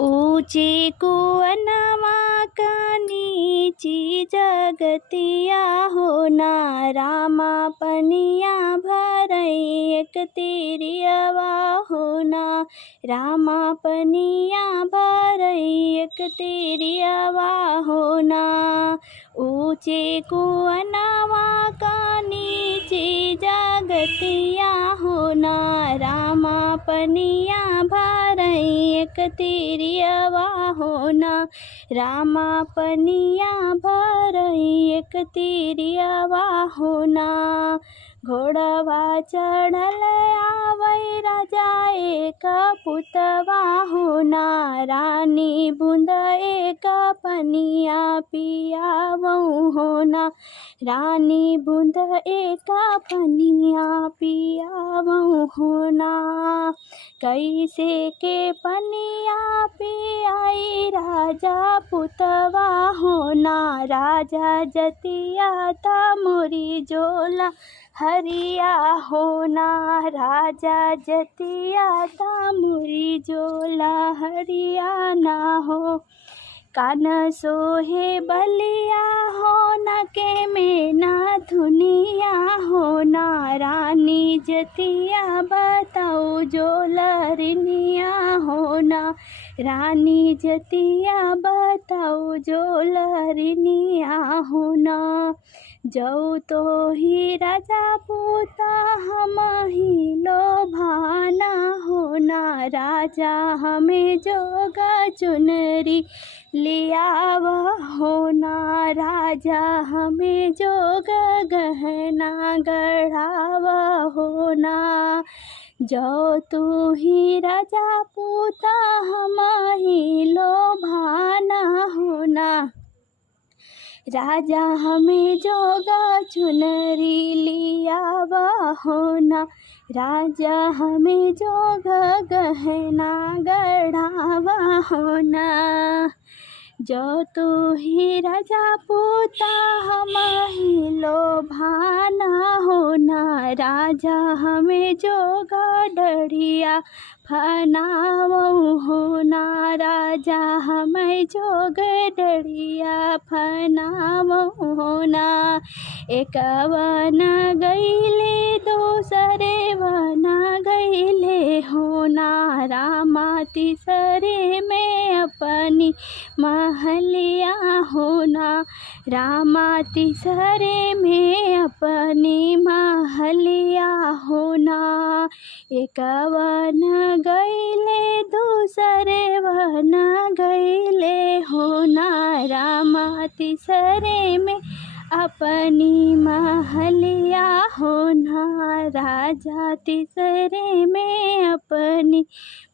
ऊँचे कुअनवा का नीची जगतिया होना, रामा पनिया भरई एक तिरियवा होना, रामा पनिया भरई एक तिरियवा होना। ऊँचे कुअनवा का नीची जगतिया होना, रामा पनिया भरई एक तिरियवा होना, रामा पनिया भरई एक तिरियवा होना। घोड़वा चढ़ल आवै राजा एक पुतवा होना, रानी बूंद एक पनिया पियावऊ होना, रानी बूंद एक पनिया पियावऊ होना। कैसे के पनिया पियाई राजा पुतवा होना, राजा जतिया ता मोरी जोला हरिया होना, राजा जतिया ता मोरी जोला हरिया ना हो। कान सोहे बलिया होना के में ना धुनिया होना, रानी जतिया बताओ जो लरनिया होना, रानी जतिया बताओ जो लरनिया होना। जाऊ तो ही राजा पूता हम ही लोभाना होना, राजा हमें जोगा चुनरी लियाव होना, राजा हमें जोगा गहना गढ़ाव होना। जाओ तू ही राजा पूता हम ही लोभाना होना, राजा हमें जोगा चुनरी लियावा होना, राजा हमें जोगा गहना गढ़ावा होना। जो तू ही राजा पूता हम ही लोभाना होना, राजा हमें जोगा डढ़िया फनावऊ होना, राजा हमें जोग डढ़िया फनावऊ होना। एक वन गईले दूसरे वन गईले होना, रामा तीसरे में अपनी महलिया होना, रामा तीसरे में अपनी महलिया होना। एक वन गईले दूसरे वन गईले होना, रामा तीसरे में अपनी महलिया होना, राजा तीसरे में अपनी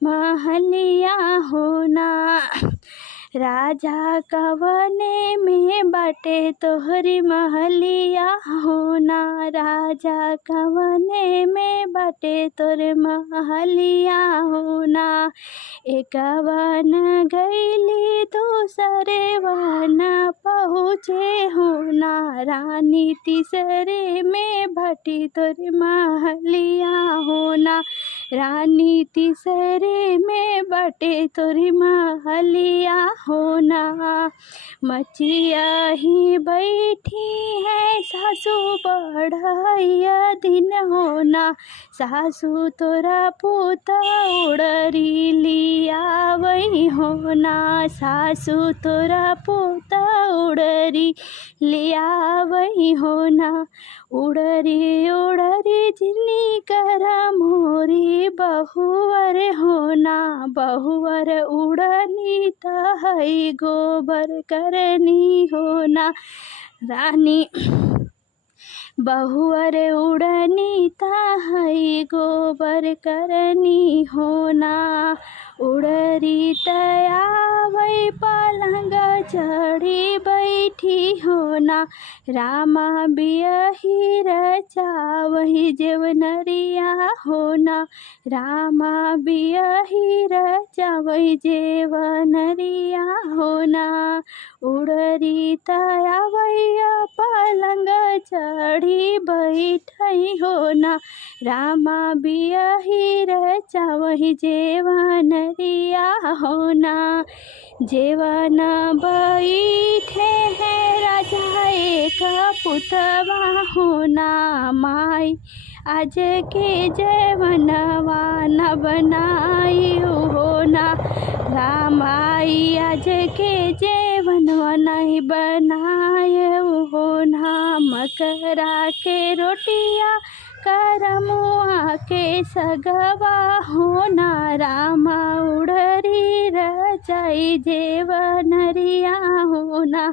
महलिया होना। राजा कवने में बाटे तोहरी महलिया होना, राजा कवने में बाटे तोरे महलिया होना। एक वन गईली दूसरे वन पहुँचे होना, रानी तीसरे में भटी तोरे महलिया होना, रानी तीसरे में बाटे तोरी महलिया होना। मचिया ही बैठी है सासू बढ़िया दिन होना, सासू तोरा पुता उड़री लिया वही होना, सासू तोरा पुता उड़री लिया वही होना। उड़री उड़री जिनी कर मोरी बहुवर होना, बहुवर उड़नी तहई गोबर करनी होना, रानी बहुवर उड़नी तहई गोबर करनी होना। उड़री तया वही पलंग चढ़ी बैठी होना, रामा बियही रचा वही जेवनरिया होना, रामा बियही रचा वही जेवनरिया होना। उड़री तयावैया पलंग चढ़ी बैठई हो ना। रामा बियही रचावही जेवनरिया हो ना। जेवन बैठे हैं राजा एक पुतवा हो ना। माई आज के जेवनवा न बनाई हो ना। रामाई आज के जेवनवा नहीं बनाए हो ना। मकरा के रोटिया करमुआ के सगवा हो ना। रामा उड़री रचाई जेवनरिया हो ना।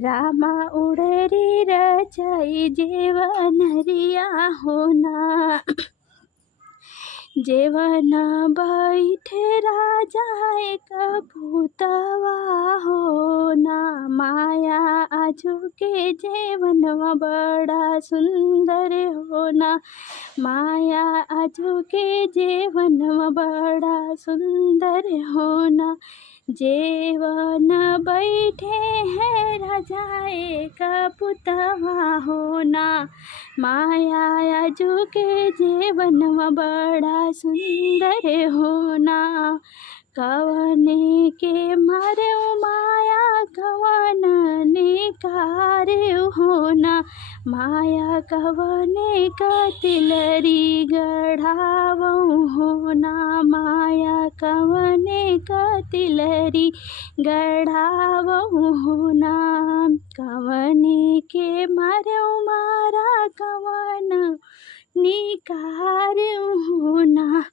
रामा उड़री रचाई जेवनरिया हो ना। जेवन बैठे राजा एक पुतवा हो ना। माया आजू के जेवनवा बड़ा सुंदर हो ना। माया आजू के जेवनवा बड़ा सुंदर हो ना। जेवन बैठे हैं राजा एक पुतवा हो ना। माया आजू के जेवनवा बड़ा सुंदर हो ना। कवने के मारे माया कवन ने कार्य हो ना। माया कवने का तिलरी गढ़ावो हो ना। माया कवने का तिलरी गढ़ावो हो ना। कवने के मारे मारा कवन निकार हो ना।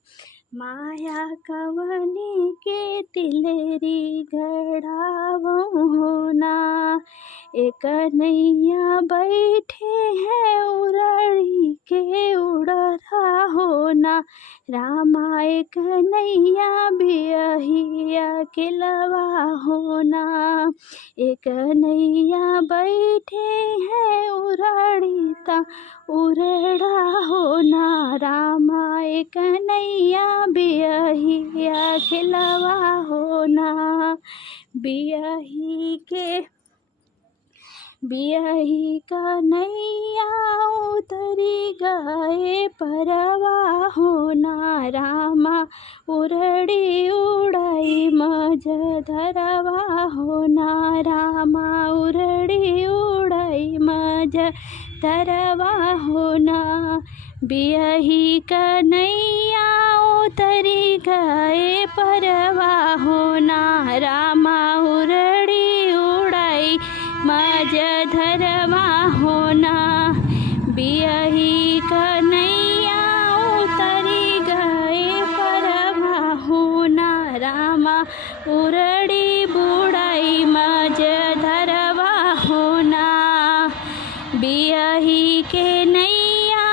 माया कवने के तिलरी गढ़ावो हो ना। एक नैया बैठे हैं उड़री के उड़रा हो ना। रामा एक नैया बियही अकेलवा हो ना। एक नैया बैठे हैं उड़री ता उड़रा हो ना। रामा एक नैया बियही अकेलवा हो ना। बियही का नैया उतरी गए परवा हो ना। रामा उड़ड़ी उड़ाई मज धरवा हो ना। रामा उड़ड़ी उड़ाई मज धरवा हो ना। बियही का नैया उतरी गए परवा हो ना। रामा उड़ड़ी उड़ाई मज धरवा हो ना। बियही का नैया उतरी गए परवा हो ना। रामा उड़ड़ी बुड़ाई मज धरवा हो ना। बियही के नैया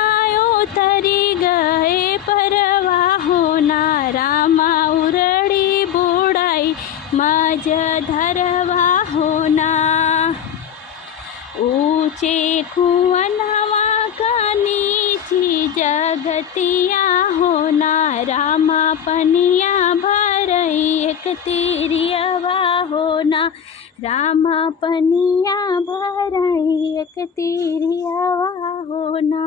उतरी गए परवा हो ना। रामा उड़ड़ी बुड़ाई मज धरवा हो ना। ऊँचे कुआनवा का नीची जगतिया हो ना। रामा पनिया भरई एक तिरियवा हो ना। रामा पनिया भरई एक तिरियवा हो ना।